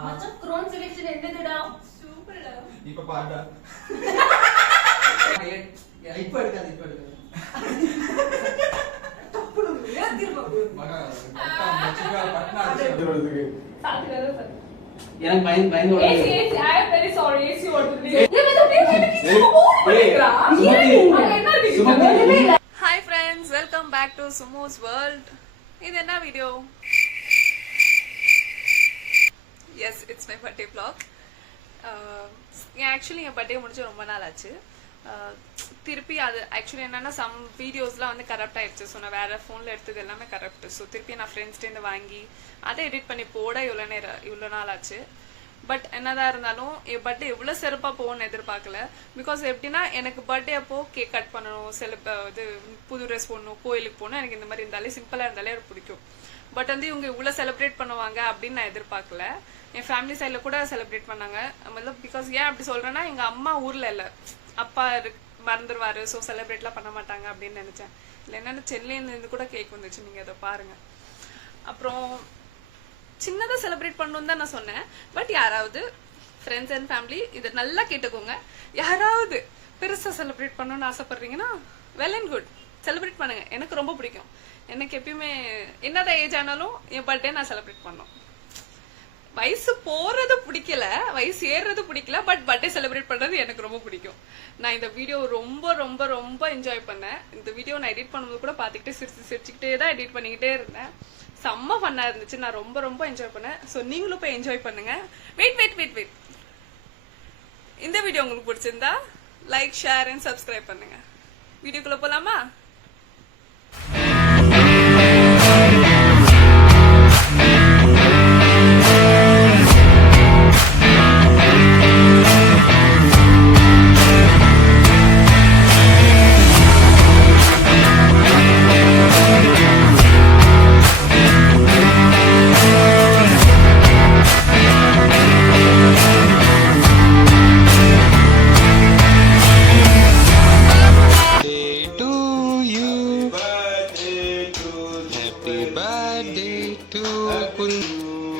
மச்சான் grown selection என்னதுடா சூப்பர்டா இப்ப பாருடா இப்ப எடுக்காது தப்புடு ஏத்திரமா மகா மச்சிகா பட்னா அடிச்சு சாத்திரதா சார் எனக்கு பயந்து ஓடுது AC I am very sorry AC ஓடுது hey hi friends welcome back to Sumo's world இது என்ன video yes it's my birthday vlog actually என் பர்த்டே முடிஞ்சு ரொம்ப நாள் ஆச்சு திருப்பி அது ஆக்சுவலி என்னன்னா சம் வீடியோஸ்லாம் வந்து கரப்ட் ஆயிடுச்சு ஸோ நான் வேற ஃபோனில் எடுத்தது எல்லாமே கரப்ட் ஸோ திருப்பி நான் ஃப்ரெண்ட்ஸ்டேருந்து வாங்கி அதை எடிட் பண்ணி போட இவ்வளோ நாள் ஆச்சு பட் என்னதான் இருந்தாலும் என் பர்த்டே எவ்வளோ சிறப்பாக போகும்னு எதிர்பார்க்கல பிகாஸ் எப்படின்னா எனக்கு பர்த்டே அப்போ கேக் கட் பண்ணணும் இது புது ட்ரெஸ் போடணும் கோயிலுக்கு போகணும் எனக்கு இந்த மாதிரி இருந்தாலே சிம்பிளாக இருந்தாலே எனக்கு பிடிக்கும் பட் வந்து இவங்க இவ்வளோ செலிப்ரேட் பண்ணுவாங்க அப்படின்னு நான் எதிர்பார்க்கல என் ஃபேமிலி சைடில் கூட செலிப்ரேட் பண்ணாங்க மਤਲਬ பிகாஸ் ஏன் அப்படி சொல்கிறேன்னா எங்கள் அம்மா ஊரில் இல்லை அப்பா மறந்துடுவாரு ஸோ செலிப்ரேட்லாம் பண்ண மாட்டாங்க அப்படின்னு நினச்சேன் இல்லை என்னென்ன சென்னையிலேருந்து கூட கேக் வந்துச்சு நீங்கள் அதை பாருங்கள் அப்புறம் சின்னதாக செலிப்ரேட் பண்ணணும்னு தான் நான் சொன்னேன் பட் யாராவது ஃப்ரெண்ட்ஸ் அண்ட் ஃபேமிலி இதை நல்லா கேட்டுக்கோங்க யாராவது பெருசாக செலிப்ரேட் பண்ணணும்னு ஆசைப்படுறீங்கன்னா வெல் அண்ட் குட் செலிப்ரேட் பண்ணுங்க எனக்கு ரொம்ப பிடிக்கும் எனக்கு எப்பயுமே என்னதான் ஏஜ் ஆனாலும் என் பர்த்டே நான் செலிப்ரேட் பண்ணோம் வயசு போறது பிடிக்கல வயசு ஏறுறது பிடிக்கல பட் பர்த்டே செலிப்ரேட் பண்றது எனக்கு ரொம்ப பிடிக்கும் நான் இந்த வீடியோ ரொம்ப ரொம்ப ரொம்ப என்ஜாய் பண்ணேன் இந்த வீடியோ நான் எடிட் பண்ணும்போது கூட பார்த்துக்கிட்டே சிரிச்சுக்கிட்டே தான் எடிட் பண்ணிக்கிட்டே இருந்தேன் செம்ம ஃபன்னா இருந்துச்சு நான் ரொம்ப ரொம்ப என்ஜாய் பண்ணேன் ஸோ நீங்களும் போய் என்ஜாய் பண்ணுங்க வெயிட் இந்த வீடியோ உங்களுக்கு பிடிச்சிருந்தா லைக் ஷேர் அண்ட் சப்ஸ்கிரைப் பண்ணுங்க வீடியோக்குள்ள போலாமா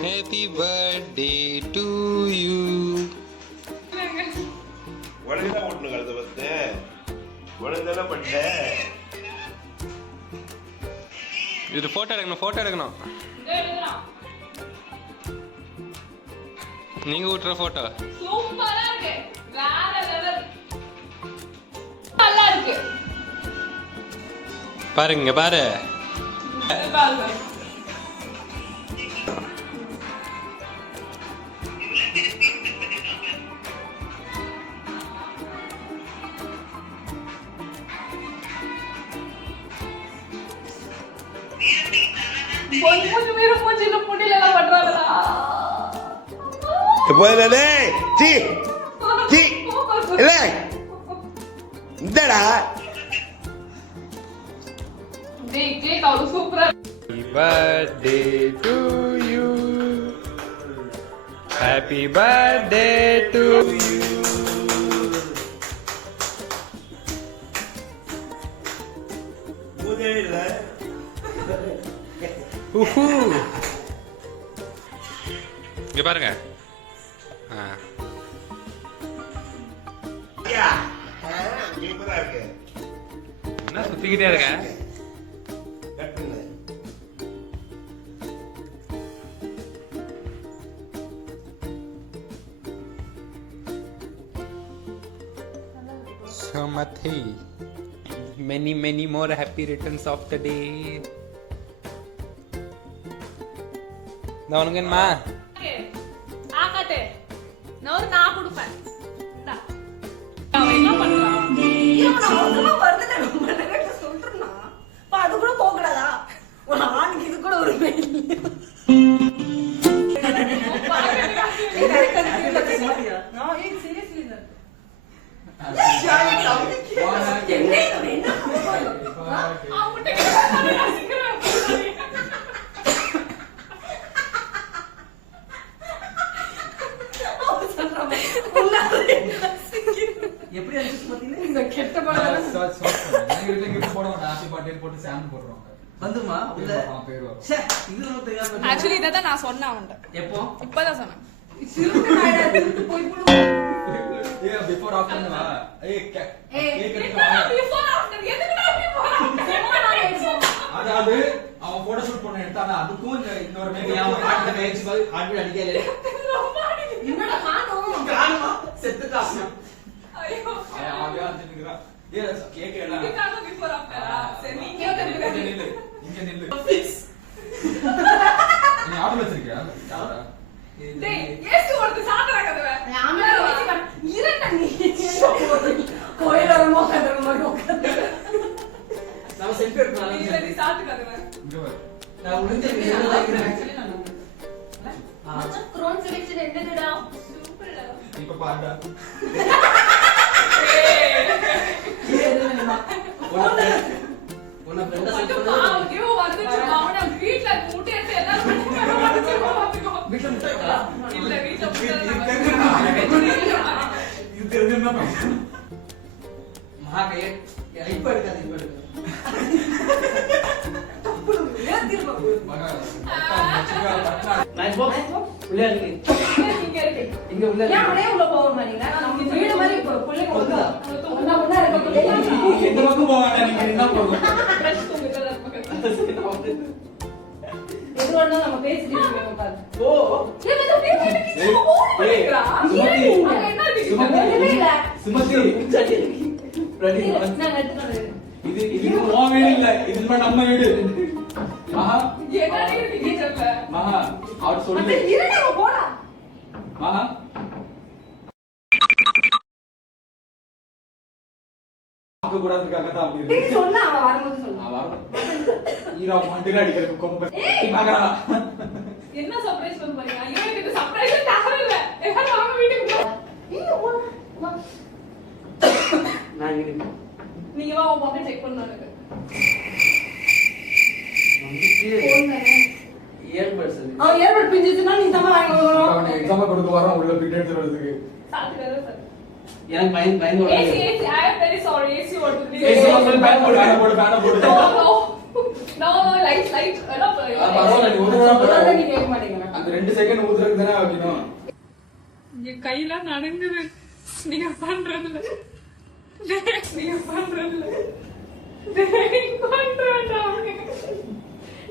Happy birthday to you. ஒழுங்கா ஓட்டுங்க அடுத்த பத்து ஒழுங்கா பண்ண இது போட்டோ எடுக்கணும் நீங்க ஊட்டுற போட்டோ சூப்பரா இருக்கு வேற லெவல் நல்லா இருக்கு பாருங்க பாரு கொஞ்சம் பேரும் மூஞ்சில புடில எல்லாம் பண்றாங்களா போயிலே சி சி இல்ல இந்தடா டேய் கேக் அவ்வளவு சூப்பரா Happy birthday to you. Happy birthday to you. பூஜையில இங்க பாருங்க யா கேக்குதா இருக்கு என்ன சுத்திக்கிட்டே இருக்க கட் பண்ணு So Mathi, many more happy returns of the day. நான் உனக்குமா ஆகாதே நான் நான் கொடுப்பேன் இந்தா அவன் என்ன பண்றான் நான் வரதுல ரொம்ப நேரத்துல சொல்றேன்னா அது கூட போக கூடாதா ஒரு ஆணுக்கு இது கூட ஒரு மெயில் எப்படி அடிச்சு பாத்தீங்க இந்த கெட்ட படம் போடுவோம் ஹாப்பி பர்த்டே போட்டு சாம்பிள் போடுறோம் வந்துமா உள்ள பேர் வரும் ச்சே இது நமக்கு தெரியாம ஆக்சுவலி இத தான் நான் சொன்னேன் அவன்ட்ட எப்போ இப்பதான் சொன்னேன் திருட்டு நாயடா, திருட்டு போய் போடு. ஏய் பிஃபோர் ஆஃப்டர் வா. ஏய் கேக் எடுத்து என்னடா வா. before after? எதுக்குடா before after? சும்மா நான் எடுப்போம். அதாவது அவன் போட்டோ ஷூட் பண்ண எடுத்தானா அதுக்கும் இன்னொரு நீ அவன் காட்டுற கழிச்சு போய் ஹார்ட்பீட் அடிக்கல. ரொம்ப அடிக்குது. என்னடா காணோம்? காணுமா? செத்துட்டான். ஐயோ. ஆவியா நின்னுக்கிறான். ஏய் கேக் எடா. இதுக்காக before after ஆ? சரி, நீ இங்க கேட்க நில்லு. இங்க நில்லு. ஃபிக்ஸ். நீ ஆர்டர் வச்சிருக்கியா? யாரா? டேய், ஏசி ஒருத்தர் சாப்பிடுற கதவை. ஆமா, ஏசி பாரு. இருடா நீ. கோயில்ல வரமோ கதற மாதிரி உட்கார்ந்து. நம்ம செல்ஃபி எடுக்கலாம். இல்ல, நீ சாப்பிட்டு கதவை. இங்க வா. நான் உளுந்த வீடியோ லைக்கிறேன். Actually நான் மச்சான் க்ரோன் செலக்ஷன் என்னதுடா? சூப்பர்டா. இப்ப பாருடா. உன்னை ஃப்ரெண்டா செட் மட்டும் பண்ணா ஐயோ, வந்துச்சு. அவன வீட்ல முட்டை எடுத்து எல்லாரும் பண்ணிட்டு வந்துச்சு. பாத்துக்கோ. வீட்ல முட்டை இருக்கா? இல்ல, வீட்ல முட்டை இது தெரிஞ்சிருந்தா பையன். மகா கையை இப்ப எடுக்காது, இப்ப எடுக்காது. மகா. Nice box. உள்ளே இருக்கு. இங்க இருக்கு. இங்க உள்ள ஏன் இருக்கு. அப்படியே உள்ள போக மாட்டீங்க? நம்ம வீடு மாதிரி இப்போ பிள்ளைங்க ஒண்ணா ஒண்ணா இருக்க நீ எந்த பக்கம் போவாங்க நீங்க என்ன போகும்? பிரஷ் தூங்குதல பக்கத்துல. எது வேணா நம்ம பேசிட்டு இருக்கோம் பாரு. ஓ ஏய், இந்த வீட்டுக்கு போன் பண்ணிக்கறா. சுமதி. அங்க என்ன இருக்கு? ஒண்ணுமே இல்ல. சுமதி பிச்சாடி. ரெடி. நான் எடுத்துட்டு வரேன். இது உன் வீடு இல்ல இது நம்ம வீடு. மகா என்ன இருக்கு கிச்சன்ல? மகா அவர் சொல்லு. அட இருடா போடா. மகா ஆக்க கூடாதுக்காக தான் அப்படி நீ இருக்கு. சொன்னா அவ வரும்போது சொல்லு. நான் வரேன். ஈரா மண்டல அடிக்கிறதுக்கு கொம்ப. மகா என்ன சர்ப்ரைஸ் பண்ண போறீங்க? ஐயோ, எனக்கு இது சர்ப்ரைஸ் தேவையில்ல. எல்லாரும் வாங்க வீட்டுக்கு போ. இல்ல வா. நான் இங்க நீங்க வா, உன் பாப்பா செக் பண்ணு எனக்கு. வந்துச்சு. போன் தானே. இயர்பட்ஸ் அது. அவன் ஏர்பட் பிஞ்சிச்சுனா நீ தான் வாங்கி அவன் வரணும். எக்ஸாம் கொடுக்க வரோம் உள்ள பிட் எடுத்துறதுக்கு. சாப்பிடுறது சார். எனக்கு பயந்து AC AC I am very sorry. AC ஓடுது. ஏசி வந்து பேன் போடு பேன் போடு. No no. நோ லைட் எல்லாம் பரவாயில்ல நீ ஒரு சொல்றத நீ தடவை கேட்க மாட்டேங்கிற. அந்த 2 செகண்ட் ஊதுறதுக்கு தானே வைக்கணும். என் கையெல்லாம் நடுங்குது. நீங்க பண்றதுல. நீங்க பண்றதுல. பண்றேன்டா.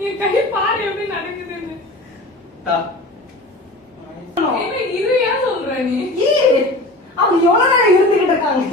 என் கை பாரு எப்படி நடுங்குதுன்னு. டா. என்ன இது ஏன் சொல்ற நீ? ஏய், அவங்க எவ்வளவு நேரம் இருந்துகிட்டு இருக்காங்க.